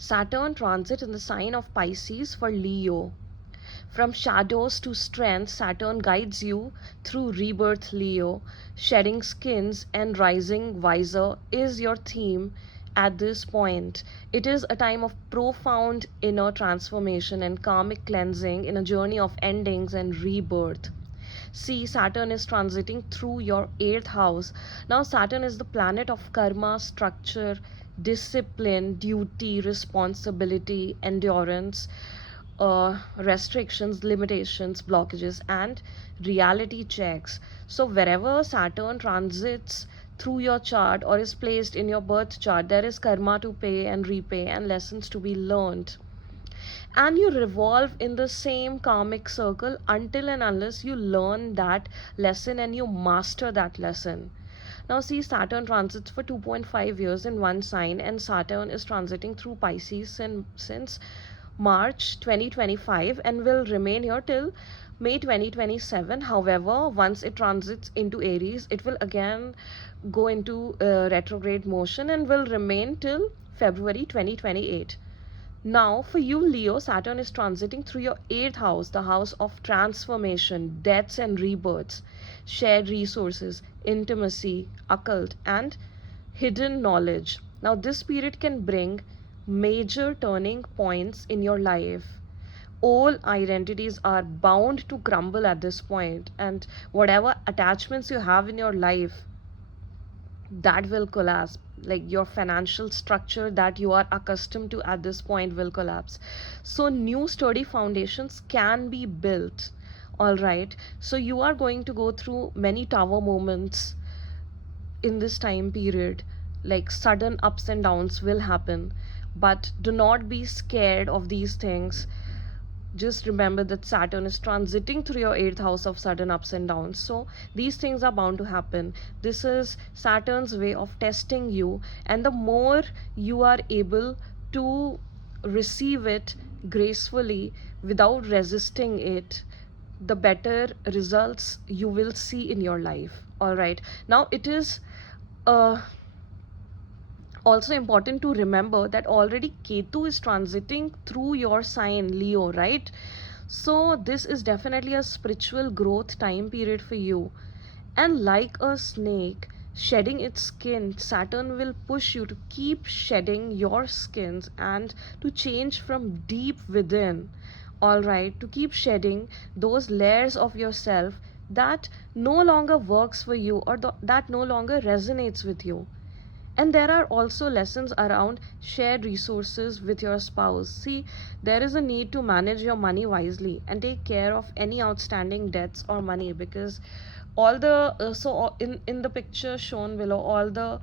Saturn transit in the sign of Pisces for Leo. From shadows to strength, Saturn guides you through rebirth, Leo. Shedding skins and rising wiser is your theme at this point. It is a time of profound inner transformation and karmic cleansing in a journey of endings and rebirth. See, Saturn is transiting through your 8th house. Now, Saturn is the planet of karma, structure, discipline, duty, responsibility, endurance, restrictions, limitations, blockages, and reality checks. So, wherever Saturn transits through your chart or is placed in your birth chart, there is karma to pay and repay and lessons to be learned. And you revolve in the same karmic circle until and unless you learn that lesson and you master that lesson. Now, see, Saturn transits for 2.5 years in one sign, and Saturn is transiting through Pisces since March 2025 and will remain here till May 2027. However, once it transits into Aries, it will again go into retrograde motion and will remain till February 2028. Now, for you, Leo, Saturn is transiting through your 8th house, the house of transformation, deaths, and rebirths, shared resources, intimacy, occult, and hidden knowledge. Now, this period can bring major turning points in your life. All identities are bound to crumble at this point, and whatever attachments you have in your life, that will collapse. Like your financial structure that you are accustomed to at this point will collapse. So new sturdy foundations can be built. All right, so you are going to go through many tower moments in this time period. Like sudden ups and downs will happen, but do not be scared of these things. Just remember that Saturn is transiting through your 8th house of sudden ups and downs. So these things are bound to happen. This is Saturn's way of testing you, and the more you are able to receive it gracefully without resisting it, the better results you will see in your life. All right. Now, it is uh, also important to remember that already Ketu is transiting through your sign Leo, right? So this is definitely a spiritual growth time period for you. And like a snake shedding its skin, Saturn will push you to keep shedding your skins and to change from deep within. All right, to keep shedding those layers of yourself that no longer works for you or that no longer resonates with you. And there are also lessons around shared resources with your spouse. See, there is a need to manage your money wisely and take care of any outstanding debts or money, because all the in the picture shown below, all the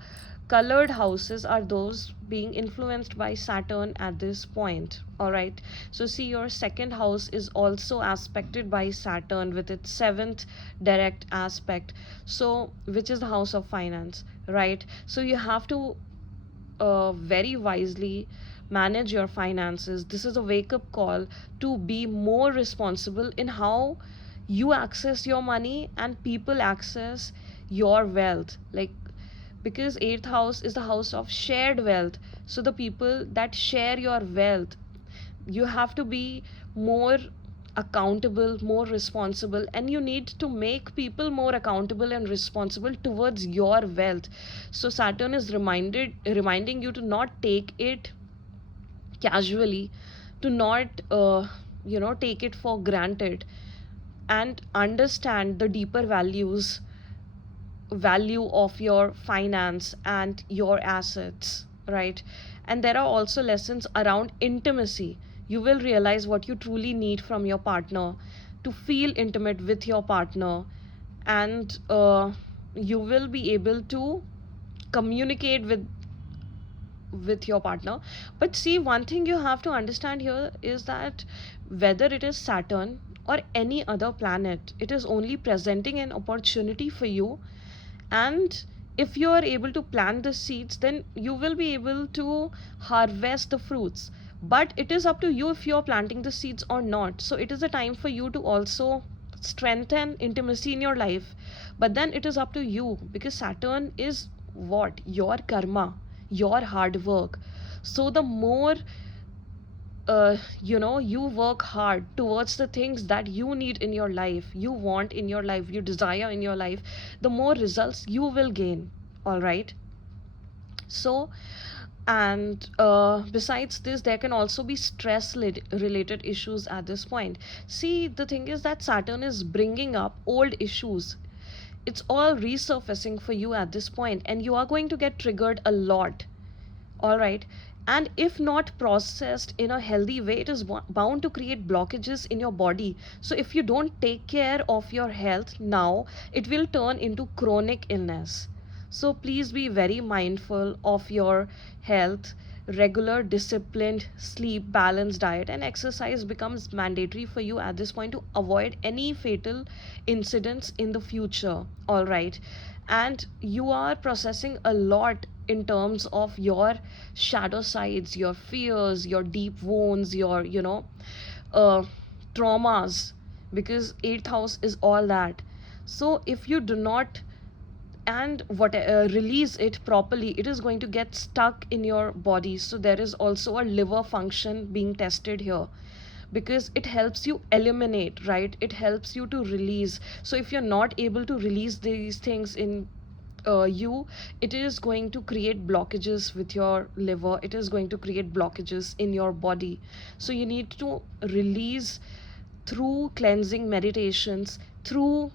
colored houses are those being influenced by Saturn at this point. All right, so see, your second house is also aspected by Saturn with its seventh direct aspect, so which is the house of finance, right? So you have to very wisely manage your finances. This is a wake up call to be more responsible in how you access your money and people access your wealth. Like, because 8th house is the house of shared wealth, so the people that share your wealth, you have to be more accountable, more responsible, and you need to make people more accountable and responsible towards your wealth. So Saturn is reminding you to not take it casually, to not take it for granted, and understand the deeper value of your finance and your assets, right? And there are also lessons around intimacy. You will realize what you truly need from your partner to feel intimate with your partner, and you will be able to communicate with your partner. But see, one thing you have to understand here is that whether it is Saturn or any other planet, it is only presenting an opportunity for you. And if you are able to plant the seeds, then you will be able to harvest the fruits. But it is up to you if you are planting the seeds or not. So it is a time for you to also strengthen intimacy in your life. But then it is up to you, because Saturn is what? Your karma, your hard work. So the more you work hard towards the things that you need in your life, you want in your life, you desire in your life, the more results you will gain. All right. So, and besides this, there can also be stress related issues at this point. See, the thing is that Saturn is bringing up old issues. It's all resurfacing for you at this point, and you are going to get triggered a lot. All right. And if not processed in a healthy way, it is bound to create blockages in your body. So if you don't take care of your health now, it will turn into chronic illness. So please be very mindful of your health. Regular disciplined sleep, balanced diet and exercise becomes mandatory for you at this point to avoid any fatal incidents in the future. All right. And you are processing a lot in terms of your shadow sides, your fears, your deep wounds, your uh, traumas, because eighth house is all that. So if you do not and what release it properly, it is going to get stuck in your body. So there is also a liver function being tested here, because it helps you eliminate, right? It helps you to release. So if you're not able to release these things in you, it is going to create blockages with your liver, it is going to create blockages in your body. So you need to release through cleansing meditations, through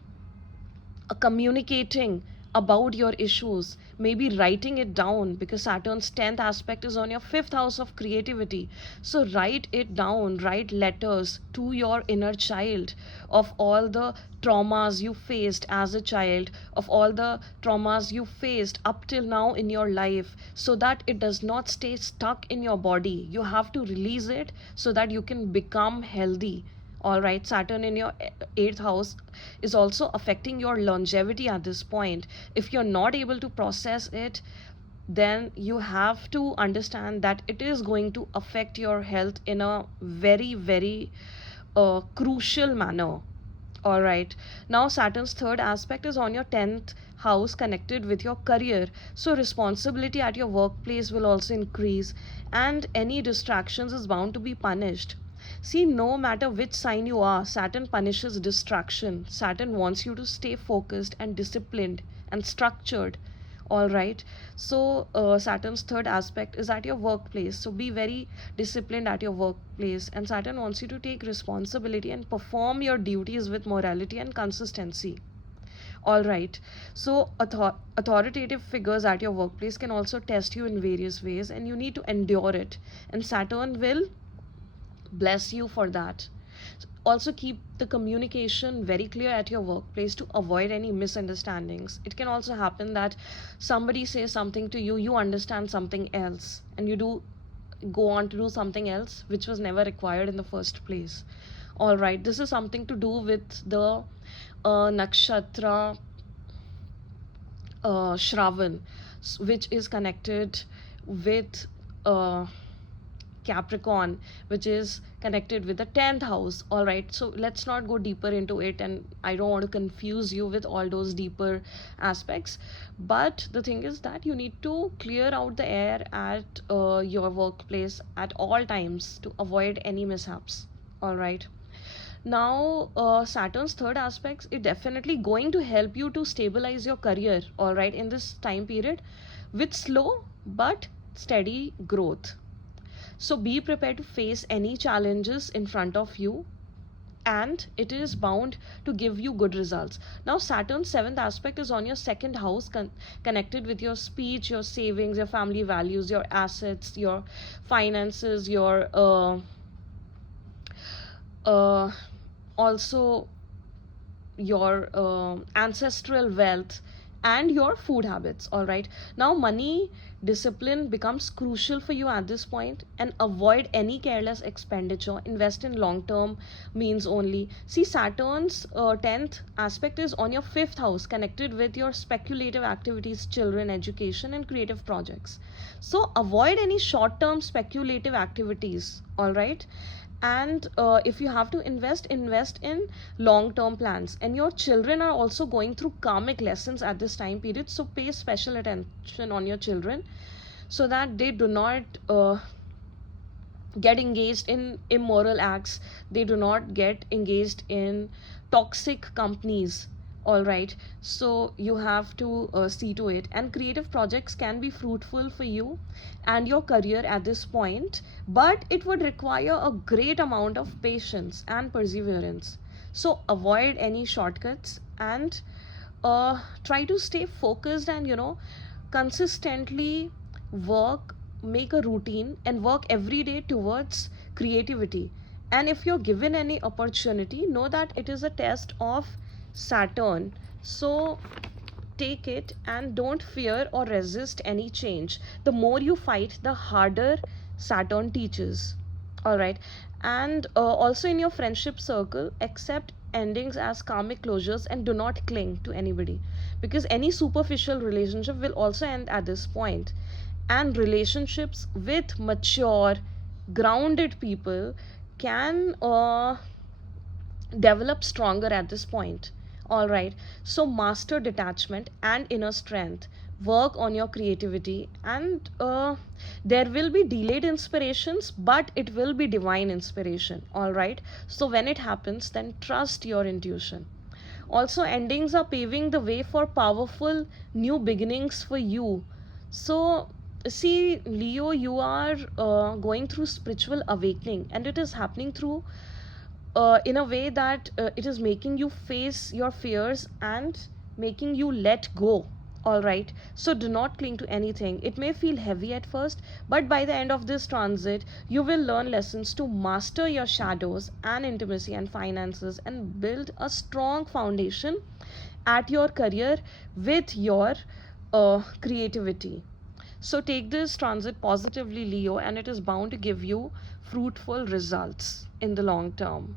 communicating about your issues, maybe writing it down, because Saturn's 10th aspect is on your 5th house of creativity. So write it down, write letters to your inner child of all the traumas you faced as a child, of all the traumas you faced up till now in your life, so that it does not stay stuck in your body. You have to release it so that you can become healthy. All right, Saturn in your eighth house is also affecting your longevity at this point. If you're not able to process it, then you have to understand that it is going to affect your health in a very, very crucial manner. All right. Now, Saturn's third aspect is on your 10th house connected with your career. So, responsibility at your workplace will also increase, and any distractions is bound to be punished. See, no matter which sign you are, Saturn punishes distraction. Saturn wants you to stay focused and disciplined and structured. All right. So, Saturn's third aspect is at your workplace. So, be very disciplined at your workplace. And Saturn wants you to take responsibility and perform your duties with morality and consistency. All right. So, authoritative figures at your workplace can also test you in various ways, and you need to endure it. And Saturn will bless you for that. Also, keep the communication very clear at your workplace to avoid any misunderstandings. It can also happen that somebody says something to you, you understand something else, and you do go on to do something else which was never required in the first place. All right, this is something to do with the nakshatra Shravan, which is connected with Capricorn, which is connected with the 10th house. All right, so let's not go deeper into it, and I don't want to confuse you with all those deeper aspects. But the thing is that you need to clear out the air at your workplace at all times to avoid any mishaps. All right. Now, Saturn's third aspects, it definitely going to help you to stabilize your career, all right, in this time period with slow but steady growth. So be prepared to face any challenges in front of you, and it is bound to give you good results. Now, Saturn's seventh aspect is on your second house, connected with your speech, your savings, your family values, your assets, your finances, your uh, also your ancestral wealth and your food habits. All right, now money discipline becomes crucial for you at this point, and avoid any careless expenditure. Invest in long term means only. See, Saturn's 10th aspect is on your 5th house, connected with your speculative activities, children, education and creative projects. So avoid any short term speculative activities. All right, and if you have to invest in long term plans. And your children are also going through karmic lessons at this time period, so pay special attention on your children so that they do not get engaged in immoral acts, they do not get engaged in toxic companies. All right, so you have to see to it. And creative projects can be fruitful for you and your career at this point, but it would require a great amount of patience and perseverance. So avoid any shortcuts and try to stay focused and consistently work, make a routine and work every day towards creativity. And if you're given any opportunity, know that it is a test of Saturn. So take it and don't fear or resist any change. The more you fight, the harder Saturn teaches. All right. And also in your friendship circle, accept endings as karmic closures and do not cling to anybody, because any superficial relationship will also end at this point. And relationships with mature, grounded people can develop stronger at this point. All right, so master detachment and inner strength, work on your creativity, and there will be delayed inspirations, but it will be divine inspiration. All right, so when it happens, then trust your intuition. Also, endings are paving the way for powerful new beginnings for you. So see, Leo, you are going through spiritual awakening, and it is happening through in a way that it is making you face your fears and making you let go. All right, so do not cling to anything. It may feel heavy at first, but by the end of this transit, you will learn lessons to master your shadows and intimacy and finances and build a strong foundation at your career with your creativity. So take this transit positively, Leo, and it is bound to give you fruitful results in the long term.